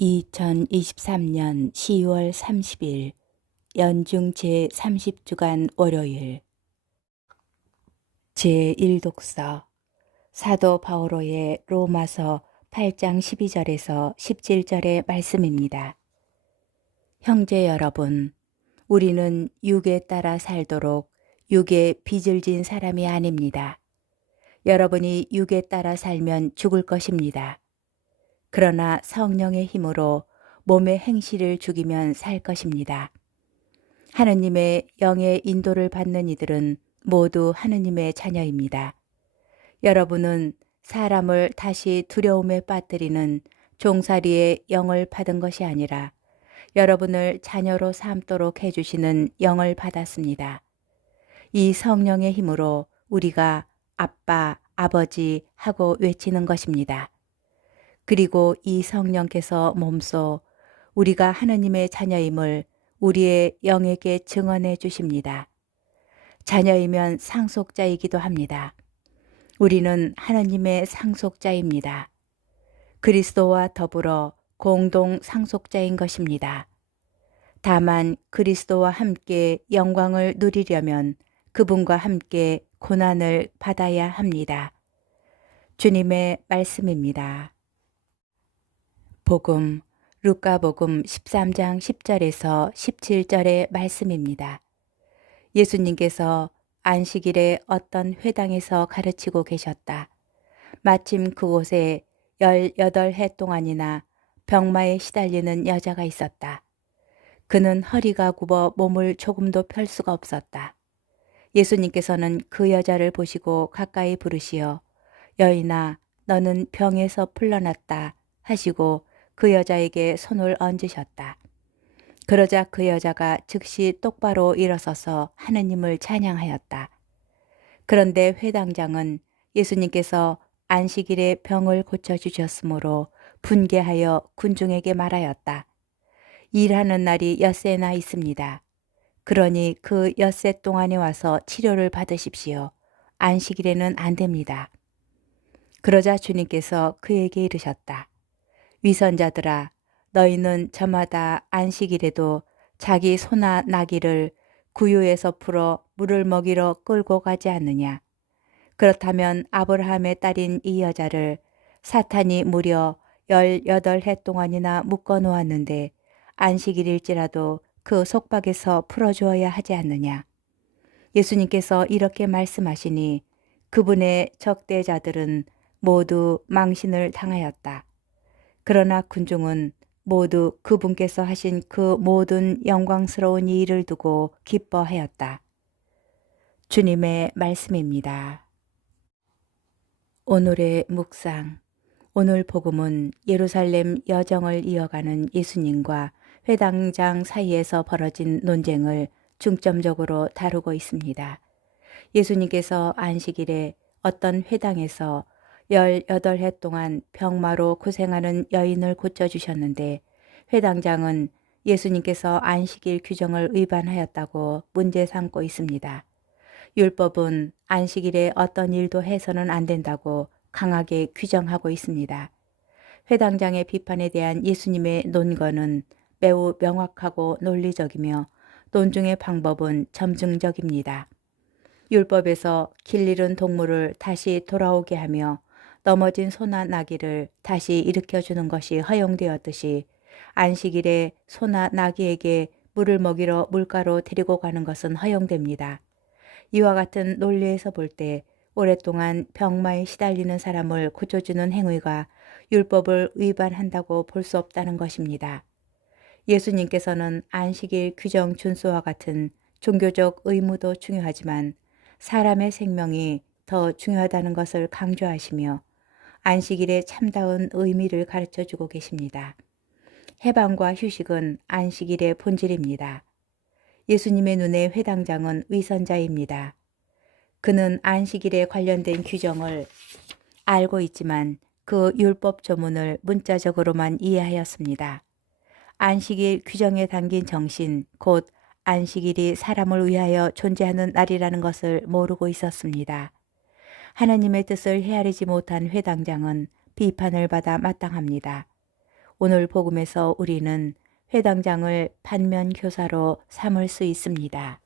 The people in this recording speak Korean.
2023년 10월 30일 연중 제30주간 월요일 제1독서 사도 바오로의 로마서 8장 12절에서 17절의 말씀입니다. 형제 여러분, 우리는 육에 따라 살도록 육에 빚을 진 사람이 아닙니다. 여러분이 육에 따라 살면 죽을 것입니다. 그러나 성령의 힘으로 몸의 행실을 죽이면 살 것입니다. 하느님의 영의 인도를 받는 이들은 모두 하느님의 자녀입니다. 여러분은 사람을 다시 두려움에 빠뜨리는 종살이의 영을 받은 것이 아니라 여러분을 자녀로 삼도록 해주시는 영을 받았습니다. 이 성령의 힘으로 우리가 아빠, 아버지 하고 외치는 것입니다. 그리고 이 성령께서 몸소 우리가 하느님의 자녀임을 우리의 영에게 증언해 주십니다. 자녀이면 상속자이기도 합니다. 우리는 하느님의 상속자입니다. 그리스도와 더불어 공동 상속자인 것입니다. 다만 그리스도와 함께 영광을 누리려면 그분과 함께 고난을 받아야 합니다. 주님의 말씀입니다. 복음, 루카복음 13장 10절에서 17절의 말씀입니다. 예수님께서 안식일에 어떤 회당에서 가르치고 계셨다. 마침 그곳에 18해 동안이나 병마에 시달리는 여자가 있었다. 그는 허리가 굽어 몸을 조금도 펼 수가 없었다. 예수님께서는 그 여자를 보시고 가까이 부르시어 여인아, 너는 병에서 풀려났다 하시고 그 여자에게 손을 얹으셨다. 그러자 그 여자가 즉시 똑바로 일어서서 하느님을 찬양하였다. 그런데 회당장은 예수님께서 안식일에 병을 고쳐주셨으므로 분개하여 군중에게 말하였다. 일하는 날이 엿새나 있습니다. 그러니 그 엿새 동안에 와서 치료를 받으십시오. 안식일에는 안 됩니다. 그러자 주님께서 그에게 이르셨다. 위선자들아, 너희는 저마다 안식일에도 자기 소나 나귀를 구유에서 풀어 물을 먹이러 끌고 가지 않느냐. 그렇다면 아브라함의 딸인 이 여자를 사탄이 무려 18해 동안이나 묶어 놓았는데 안식일일지라도 그 속박에서 풀어주어야 하지 않느냐. 예수님께서 이렇게 말씀하시니 그분의 적대자들은 모두 망신을 당하였다. 그러나 군중은 모두 그분께서 하신 그 모든 영광스러운 이 일을 두고 기뻐하였다. 주님의 말씀입니다. 오늘의 묵상. 오늘 복음은 예루살렘 여정을 이어가는 예수님과 회당장 사이에서 벌어진 논쟁을 중점적으로 다루고 있습니다. 예수님께서 안식일에 어떤 회당에서 18해 동안 병마로 고생하는 여인을 고쳐주셨는데 회당장은 예수님께서 안식일 규정을 위반하였다고 문제 삼고 있습니다. 율법은 안식일에 어떤 일도 해서는 안 된다고 강하게 규정하고 있습니다. 회당장의 비판에 대한 예수님의 논거는 매우 명확하고 논리적이며 논중의 방법은 점증적입니다. 율법에서 길 잃은 동물을 다시 돌아오게 하며 넘어진 소나 나귀를 다시 일으켜주는 것이 허용되었듯이 안식일에 소나 나귀에게 물을 먹이러 물가로 데리고 가는 것은 허용됩니다. 이와 같은 논리에서 볼 때 오랫동안 병마에 시달리는 사람을 고쳐주는 행위가 율법을 위반한다고 볼 수 없다는 것입니다. 예수님께서는 안식일 규정 준수와 같은 종교적 의무도 중요하지만 사람의 생명이 더 중요하다는 것을 강조하시며 안식일의 참다운 의미를 가르쳐주고 계십니다. 해방과 휴식은 안식일의 본질입니다. 예수님의 눈에 회당장은 위선자입니다. 그는 안식일에 관련된 규정을 알고 있지만 그 율법 조문을 문자적으로만 이해하였습니다. 안식일 규정에 담긴 정신, 곧 안식일이 사람을 위하여 존재하는 날이라는 것을 모르고 있었습니다. 하나님의 뜻을 헤아리지 못한 회당장은 비판을 받아 마땅합니다. 오늘 복음에서 우리는 회당장을 반면 교사로 삼을 수 있습니다.